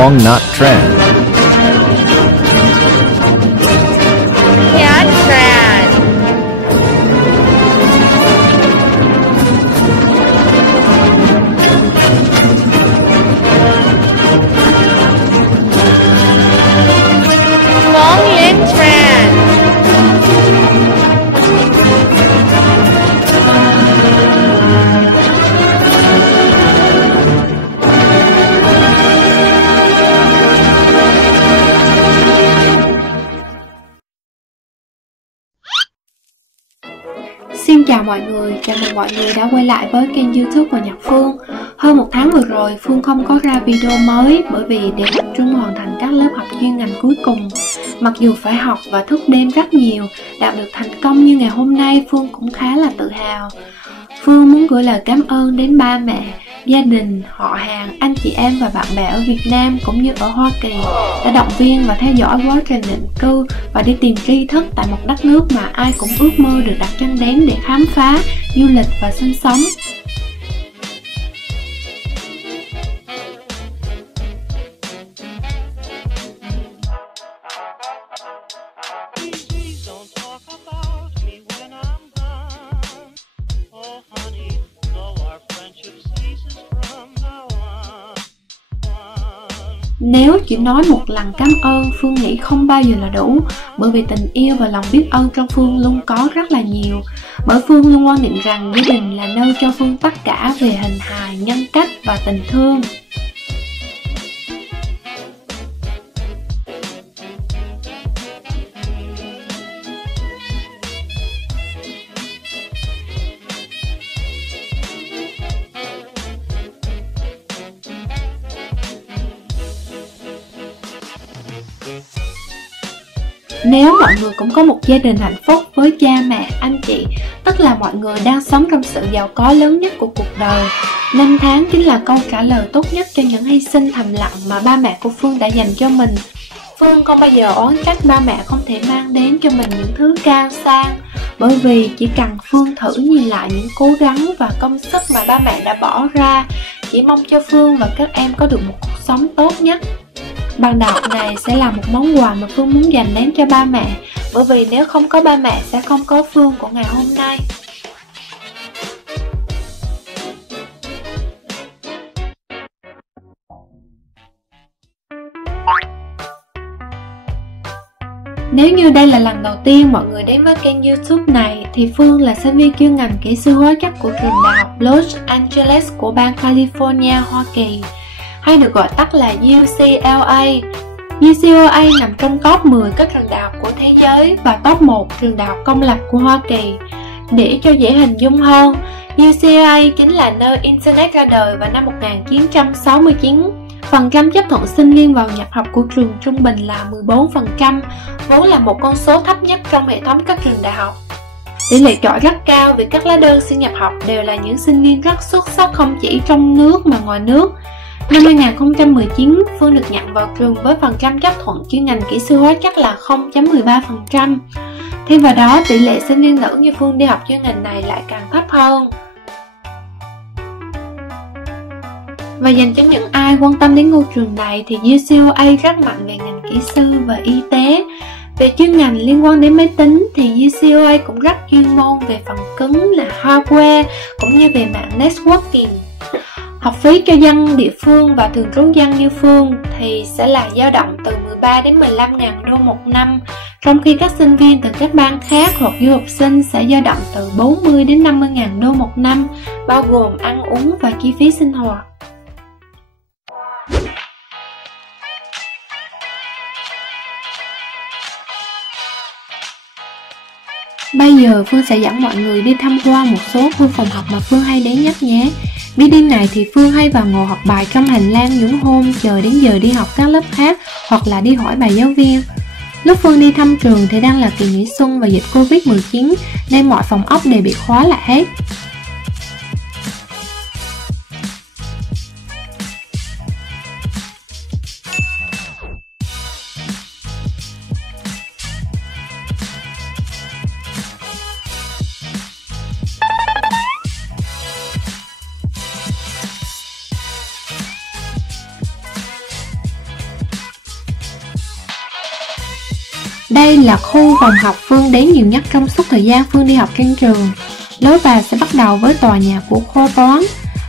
Walnut Tran. Cat Tran. Long Len Tran. Xin chào mọi người, chào mừng mọi người đã quay lại với kênh YouTube của Nhật Phương. Hơn một tháng vừa rồi, Phương không có ra video mới bởi vì để tập trung hoàn thành các lớp học chuyên ngành cuối cùng. Mặc dù phải học và thức đêm rất nhiều, đạt được thành công như ngày hôm nay, Phương cũng khá là tự hào. Phương muốn gửi lời cảm ơn đến ba mẹ, gia đình, họ hàng, anh chị em và bạn bè ở Việt Nam cũng như ở Hoa Kỳ đã động viên và theo dõi quá trình định cư và đi tìm tri thức tại một đất nước mà ai cũng ước mơ được đặt chân đến để khám phá, du lịch và sinh sống. Nếu chỉ nói một lần cảm ơn, Phương nghĩ không bao giờ là đủ, bởi vì tình yêu và lòng biết ơn trong Phương luôn có rất là nhiều. Bởi Phương luôn quan niệm rằng gia đình là nơi cho Phương tất cả về hình hài, nhân cách và tình thương. Nếu mọi người cũng có một gia đình hạnh phúc với cha mẹ, anh chị, tức là mọi người đang sống trong sự giàu có lớn nhất của cuộc đời. Năm tháng chính là câu trả lời tốt nhất cho những hy sinh thầm lặng mà ba mẹ của Phương đã dành cho mình. Phương không bao giờ oán trách ba mẹ không thể mang đến cho mình những thứ cao sang, bởi vì chỉ cần Phương thử nhìn lại những cố gắng và công sức mà ba mẹ đã bỏ ra, chỉ mong cho Phương và các em có được một cuộc sống tốt nhất. Ban đầu này sẽ là một món quà mà Phương muốn dành đến cho ba mẹ, bởi vì nếu không có ba mẹ sẽ không có Phương của ngày hôm nay. Nếu như đây là lần đầu tiên mọi người đến với kênh YouTube này thì Phương là sinh viên chuyên ngành kỹ sư hóa chất của trường đại học Los Angeles của bang California, Hoa Kỳ, hay được gọi tắt là UCLA. UCLA nằm trong top 10 các trường đại học của thế giới và top 1 trường đại học công lập của Hoa Kỳ. Để cho dễ hình dung hơn, UCLA chính là nơi Internet ra đời vào năm 1969. Phần trăm chấp thuận sinh viên vào nhập học của trường trung bình là 14%, vốn là một con số thấp nhất trong hệ thống các trường đại học. Tỷ lệ chọi rất cao vì các lá đơn xin nhập học đều là những sinh viên rất xuất sắc không chỉ trong nước mà ngoài nước. Năm 2019, Phương được nhận vào trường với phần trăm chấp thuận chuyên ngành kỹ sư hóa chất là 0,13%. Thêm vào đó, tỷ lệ sinh viên nữ như Phương đi học chuyên ngành này lại càng thấp hơn. Và dành cho những ai quan tâm đến ngôi trường này thì UCLA rất mạnh về ngành kỹ sư và y tế. Về chuyên ngành liên quan đến máy tính thì UCLA cũng rất chuyên môn về phần cứng là hardware cũng như về mạng networking. Học phí cho dân địa phương và thường trú dân như Phương thì sẽ là dao động từ 13 đến 15 ngàn đô một năm, trong khi các sinh viên từ các bang khác hoặc du học sinh sẽ dao động từ 40 đến 50 ngàn đô một năm, bao gồm ăn uống và chi phí sinh hoạt. Bây giờ Phương sẽ dẫn mọi người đi tham quan một số khu phòng học mà Phương hay đến nhất nhé. Building này thì Phương hay vào ngồi học bài trong hành lang những hôm chờ đến giờ đi học các lớp khác hoặc là đi hỏi bài giáo viên. Lúc Phương đi thăm trường thì đang là kỳ nghỉ xuân và dịch Covid-19 nên mọi phòng ốc đều bị khóa lại hết. đây là khu phòng học Phương đến nhiều nhất trong suốt thời gian Phương đi học trên trường. Lối vào sẽ bắt đầu với tòa nhà của khoa toán.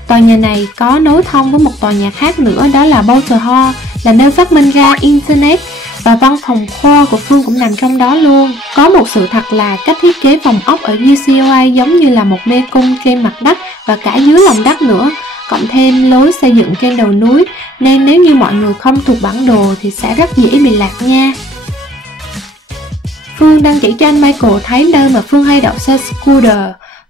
Tòa nhà này có nối thông với một tòa nhà khác nữa, đó là Boulter Hall, là nơi phát minh ra Internet, và văn phòng khoa của Phương cũng nằm trong đó luôn. Có một sự thật là cách thiết kế phòng ốc ở UCLA giống như là một mê cung trên mặt đất và cả dưới lòng đất nữa, cộng thêm lối xây dựng trên đầu núi, nên nếu như mọi người không thuộc bản đồ thì sẽ rất dễ bị lạc nha. Phương đang chỉ cho anh Michael thấy nơi mà Phương hay đậu xe scooter.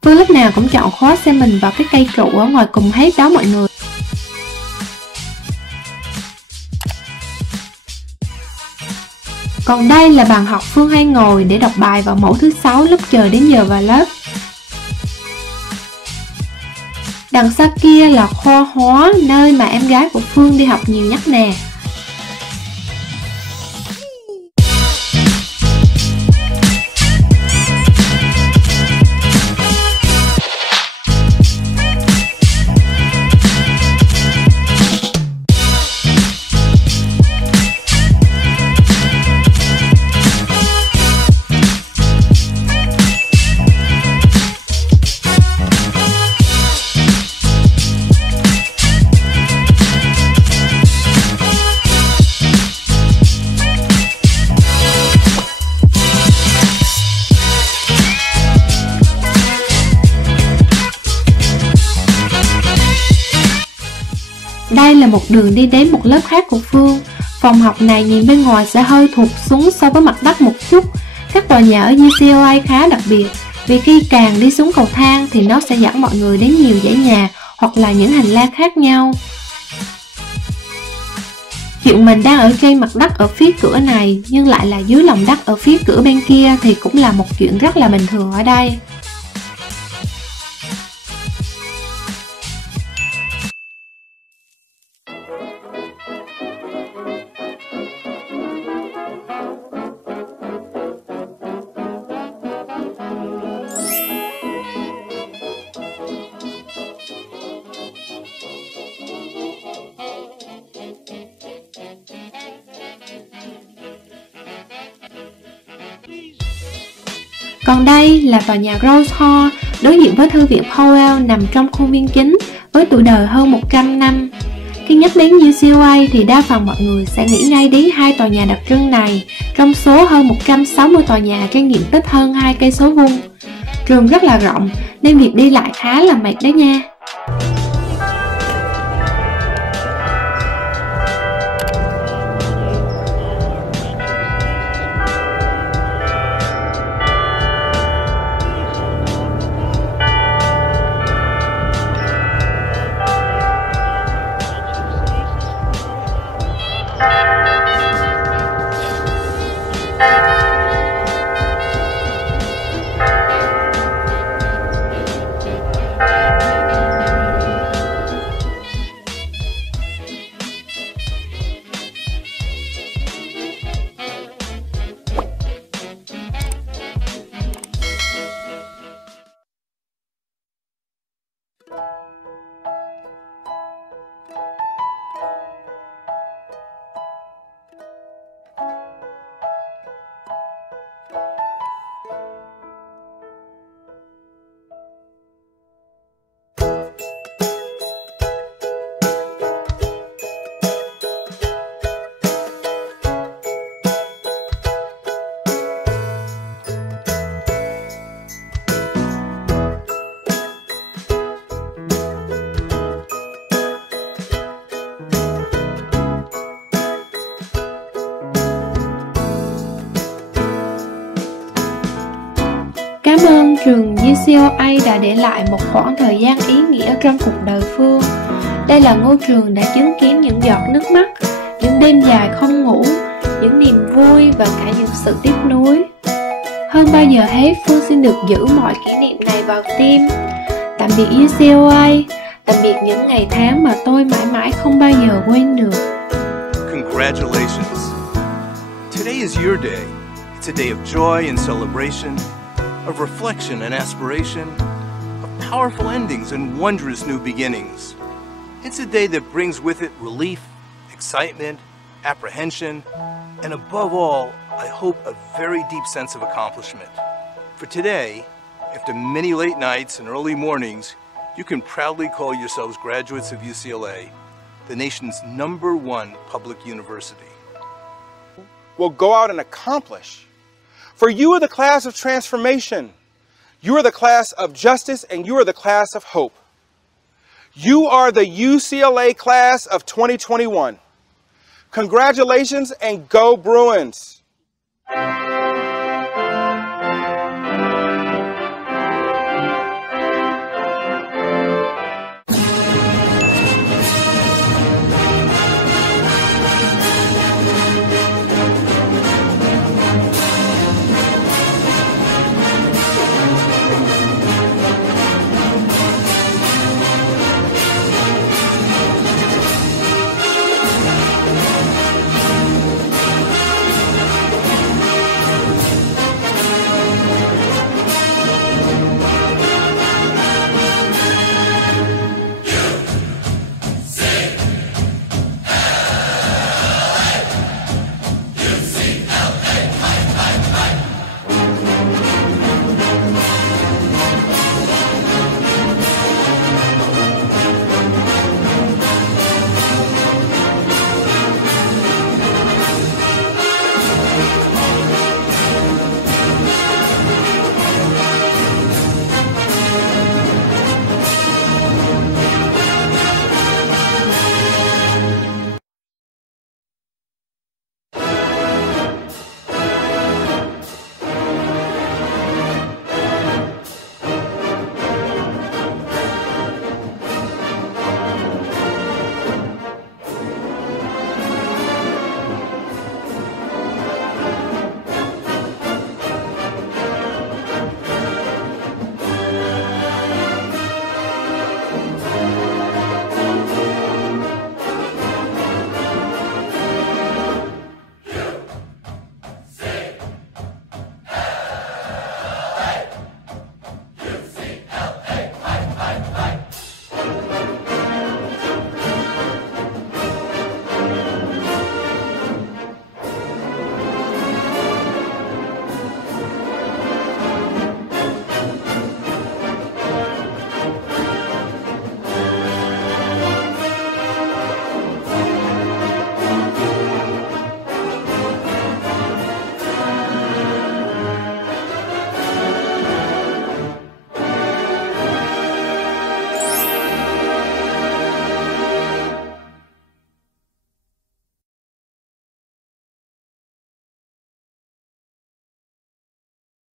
Phương lúc nào cũng chọn khóa xe mình vào cái cây trụ ở ngoài cùng hết đó mọi người. Còn đây là bàn học Phương hay ngồi để đọc bài vào mẫu thứ 6 lúc chờ đến giờ vào lớp. Đằng sau kia là khoa hóa, nơi mà em gái của Phương đi học nhiều nhất nè. Đây là một đường đi đến một lớp khác của Phương. Phòng học này nhìn bên ngoài sẽ hơi thụt xuống so với mặt đất một chút. Các tòa nhà ở UCLA khá đặc biệt, vì khi càng đi xuống cầu thang thì nó sẽ dẫn mọi người đến nhiều dãy nhà hoặc là những hành lang khác nhau. Chuyện mình đang ở trên mặt đất ở phía cửa này nhưng lại là dưới lòng đất ở phía cửa bên kia thì cũng là một chuyện rất là bình thường ở đây. Còn đây là tòa nhà Rose Hall, đối diện với thư viện Powell nằm trong khuôn viên chính, với tuổi đời hơn 100 năm. Khi nhắc đến UCLA thì đa phần mọi người sẽ nghĩ ngay đến hai tòa nhà đặc trưng này, trong số hơn 160 tòa nhà trên diện tích hơn 2 cây số vuông. Trường rất là rộng nên việc đi lại khá là mệt đấy nha. Cảm ơn trường UCLA đã để lại một khoảng thời gian ý nghĩa trong cuộc đời Phương. Đây là ngôi trường đã chứng kiến những giọt nước mắt, những đêm dài không ngủ, những niềm vui và cả những sự tiếc nuối. Hơn bao giờ hết, Phương xin được giữ mọi kỷ niệm này vào tim. Tạm biệt UCLA, tạm biệt những ngày tháng mà tôi mãi mãi không bao giờ quên được. Congratulations. Today is your day. It's a day of joy and celebration, of reflection and aspiration, of powerful endings and wondrous new beginnings. It's a day that brings with it relief, excitement, apprehension, and above all, I hope a very deep sense of accomplishment. For today, after many late nights and early mornings, you can proudly call yourselves graduates of UCLA, the nation's #1 public university. Will go out and accomplish. For you are the class of transformation. You are the class of justice, and you are the class of hope. You are the UCLA class of 2021. Congratulations and go Bruins!